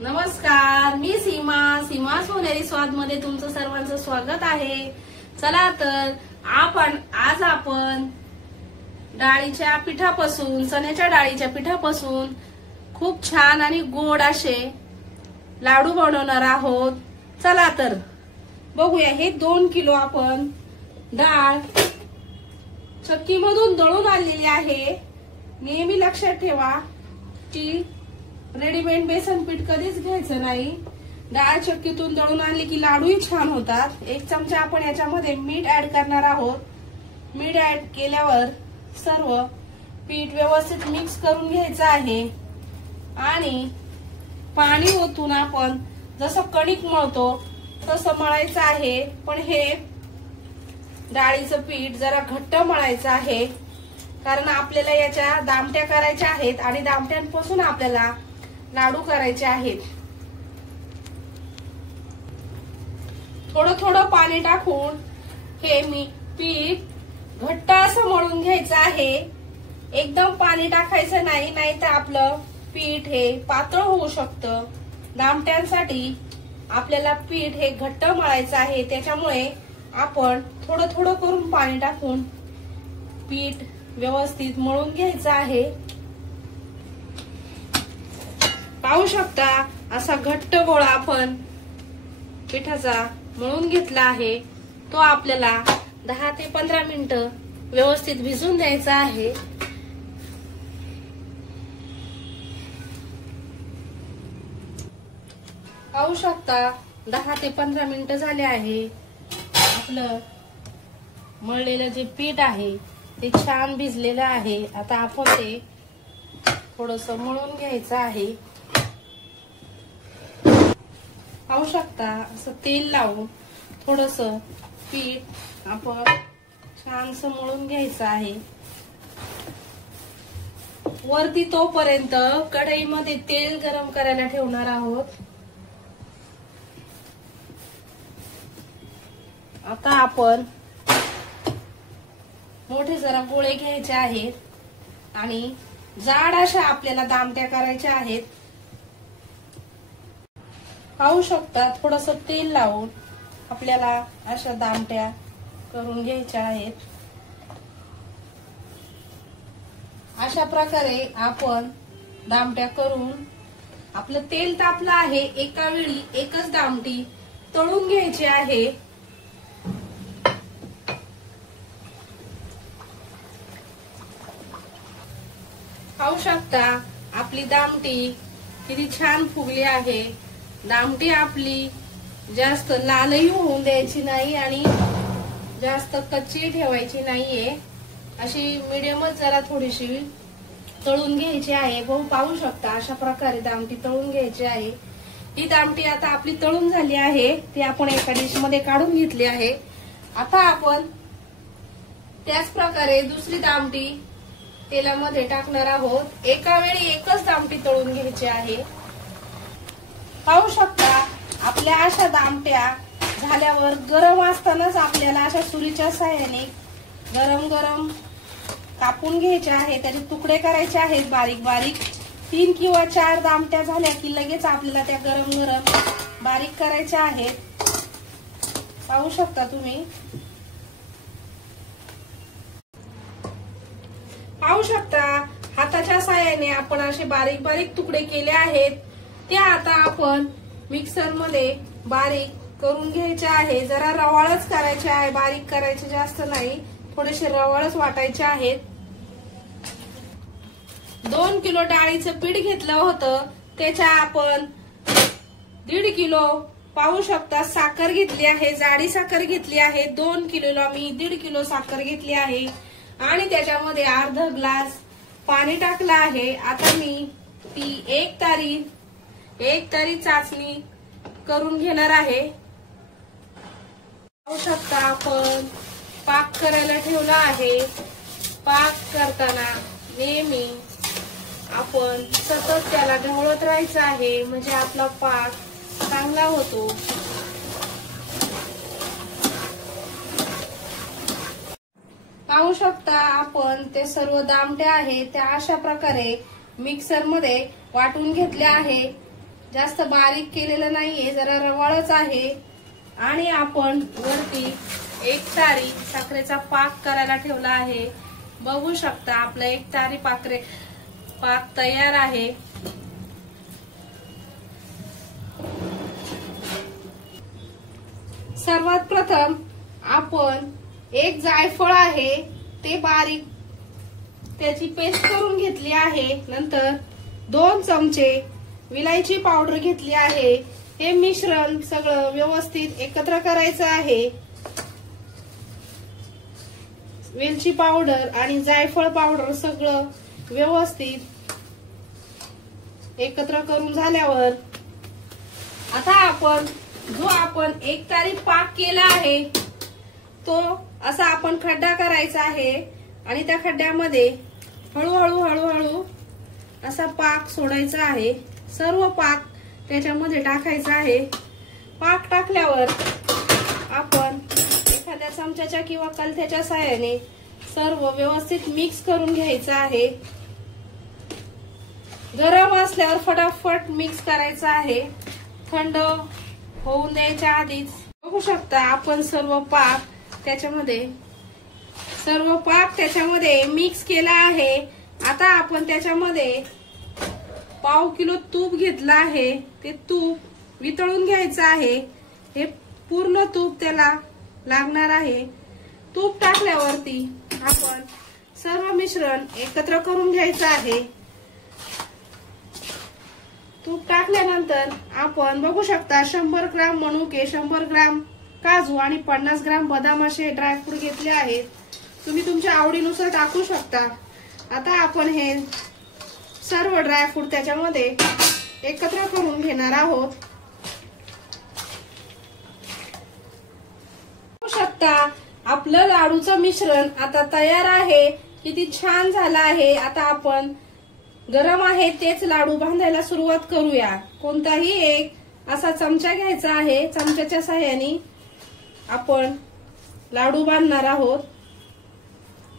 नमस्कार, मी सीमा सोनेरी स्वाद मध्ये तुमचं सर्वांचं स्वागत आहे। चला तर आज आपण डाळीच्या पिठापासून, चण्याच्या डाळीच्या पिठापासून खूप छान आणि गोड असे लाडू बनवणार आहोत। चला तर बघूया। हे 2 किलो आपण डाळ चक्की मधून दळून आणलेली आहे। नेहमी लक्षात ठेवा की रेडीमेड बेसन पीठ कधीच घ्यायचं नाही। डाळ चक्कीतून दळून आणली की लाडूही छान होतात। 1 चमचा आपण याच्यामध्ये मीठ ऍड करणार आहोत। मीठ ऍड केल्यावर सर्व पीठ व्यवस्थित मिक्स करून घ्यायचं आहे आणि पाणी ओतून आपण जसं कणिक मळतो तसं मळायचं आहे। पण हे डाळीचं पीठ जरा घट्ट मळायचं आहे, कारण आपल्याला याच्या दामट्या करायच्या आहेत आणि दामट्यांपासून आपल्याला लाडू करायचे आहेत। थोडं थोडं पाणी टाकून हे मी पीठ घट्ट असं मळून घ्यायचं आहे। एकदम पाणी टाकायचं नाही, नाहीतर आपलं पीठ हे पातळ होऊ शकतं। दामट्यांसाठी आपल्याला पीठ हे घट्ट मळायचं आहे, त्याच्यामुळे आपण थोडं थोडं करून पाणी टाकून पीठ व्यवस्थित मळून घ्यायचं आहे। पाहू शकता असा घट्ट गोळा आपण पिठाचा मळून घेतला आहे। तो आपल्याला 10 ते 15 मिनिटं व्यवस्थित भिजून द्यायचा आहे। पाहू शकता 10 ते 15 मिनिटं झाले आहे। आपलं मळलेलं जे पीठ आहे ते छान भिजलेलं आहे। आता आपण ते थोडंसं मळून घ्यायचं आहे। पाहू शकता असं तेल लावून थोडंसं पीठ आपण छानसं मळून घ्यायचं आहे। वरती तोपर्यंत कढईमध्ये तेल गरम करायला ठेवणार आहोत। आता आपण मोठे जरा गोळे घ्यायचे आहेत आणि जाड अशा आपल्याला दामट्या करायच्या आहेत। पाहू शकता थोडंसं तेल लावून आपल्याला अशा दामट्या करून घ्यायच्या आहेत। अशा प्रकारे आपण दामट्या करून आपलं तेल तापलं आहे। एका वेळी एकच दामटी तळून घ्यायची आहे। पाहू शकता आपली दामटी किती छान फुगली आहे। दामटी आपली जास्त लालही होऊन द्यायची नाही आणि जास्त कच्ची ठेवायची नाहीये। अशी मीडियमच जरा थोडीशी तळून घ्यायची आहे। पाहू शकता अशा प्रकारे दामटी तळून घ्यायची आहे। ही दामटी आता आपली तळून झाली आहे, ती आपण एका डिश मध्ये काढून घेतली आहे। आता आपण त्याच प्रकारे दुसरी दामटी तेलामध्ये टाकणार आहोत। एका वेळी एकच दामटी तळून घ्यायची आहे। पाहू शकता आपल्या अशा दामट्या झाल्यावर गरम असतानाच आपल्याला अशा सुरीच्या साहाय्याने गरम गरम कापून घ्यायचे आहे। त्याचे तुकडे करायचे आहेत बारीक बारीक। 3 किंवा 4 दामट्या झाल्या की लगेच आपल्याला त्या गरम गरम बारीक करायच्या आहेत। पाहू शकता तुम्ही। पाहू शकता हाताच्या साहाय्याने आपण असे बारीक बारीक तुकडे केले आहेत। ते आता आपण मिक्सर मध्ये बारीक करून घ्यायचे आहे। जरा रवाळच करायचे आहे, बारीक करायचे जास्त नाही, थोडेसे रवाळच वाटायचे आहेत। 2 किलो डाळीचं पीठ घेतलं होतं, त्याच्या आपण 1.5 किलो पाहू शकता साखर घेतली आहे। जाडी साखर घेतली आहे। 2 किलोला मी 1.5 किलो साखर घेतली आहे आणि त्याच्यामध्ये अर्धा ग्लास पाणी टाकलं आहे। आता मी ती एक तारी चाचणी करून घेणार आहे। पाहू शकता आपण पाक करायला ठेवला आहे। पाक करताना नेहमी आपण सतत त्याला ढवळत राहायचं आहे, म्हणजे आपला पाक चांगला होतो। पाहू शकता आपण ते सर्व दामटे आहेत त्या अशा प्रकारे मिक्सर मध्ये वाटून घेतले आहे। जास्त बारीक केलेलं नाहीये, जरा रवाळच आहे. आणि आपण वरती 1 तारी साखरेचा पाक करायला ठेवला आहे. बघू शकता आपला 1 तारी पाक तयार आहे. सर्वात प्रथम आपण 1 जायफळ आहे ते बारीक त्याची पेस्ट करून घेतली आहे. नंतर 2 चमचे विलायची पावडर घेतली आहे. हे मिश्रण सगळं व्यवस्थित एकत्र करायचं आहे. वेलची पावडर आणि जायफळ पावडर सगळं व्यवस्थित एकत्र करून झाल्यावर आता आपण जो आपण 1 तारी पाक केला आहे तो असा आपण खड्डा करायचा आहे आणि त्या खड्ड्यामध्ये हळूहळू असा पाक सोडायचा आहे. सर्व पाक त्याच्यामध्ये टाकायचा आहे. पाक टाकल्यावर आपण एखाद्या चमच्याच्या किंवा कलथ्याच्या साहाय्याने सर्व व्यवस्थित मिक्स करून घ्यायचं आहे. गरम असल्यावर फटाफट मिक्स करायचं आहे. थंड होऊन द्यायच्या आधीच बघू शकता आपण सर्व पाक त्याच्यामध्ये मिक्स केला आहे. आता आपण त्याच्यामध्ये पाव किलो तूप घेतलं आहे. ते तूप वितळून घ्यायचं आहे. हे पूर्ण तूप त्याला लागणार आहे. तूप टाकल्यावरती आपण सर्व मिश्रण एकत्र करून घ्यायचं आहे. तूप टाकल्यानंतर आपण बघू शकता 100 ग्राम मनुके, 100 ग्राम काजू आणि 50 ग्राम बदाम असे ड्रायफ्रूट घेतले आहेत. तुम्ही तुमच्या आवडीनुसार टाकू शकता. आता आपण हे सर्व ड्रायफ्रूट त्याच्यामध्ये एकत्र करून घेणार आहोत. बघू शकता आपलं लाडूचं मिश्रण आता तयार आहे. किती छान झालं आहे. आता आपण गरम आहे तेच लाडू बांधायला सुरुवात करूया. कोणताही एक असा चमचा घ्यायचा आहे. चमच्याच्या साहाय्याने आपण लाडू बांधणार आहोत.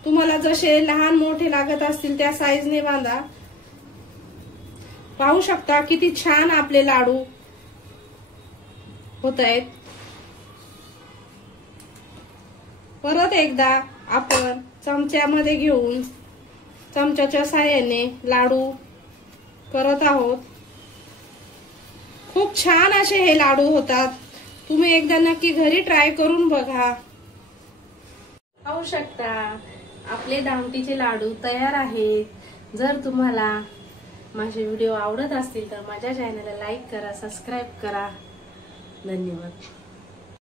तुम्हाला जसे लहान मोठे लागत असतील त्या साईजने बांधा. पाहू शकता किती छान आपले लाडू होत आहेत. परत एकदा आपण चमच्यामध्ये घेऊन चमच्याच्या साहाय्याने लाडू करत आहोत. खूप छान असे हे लाडू होतात. तुम्ही एकदा नक्की घरी ट्राय करून बघा. पाहू शकता आपले दामटीचे लाडू तयार आहेत. जर तुम्हाला माझे व्हिडिओ आवडत असतील तर माझ्या चॅनलला लाईक करा, सबस्क्राईब करा. धन्यवाद.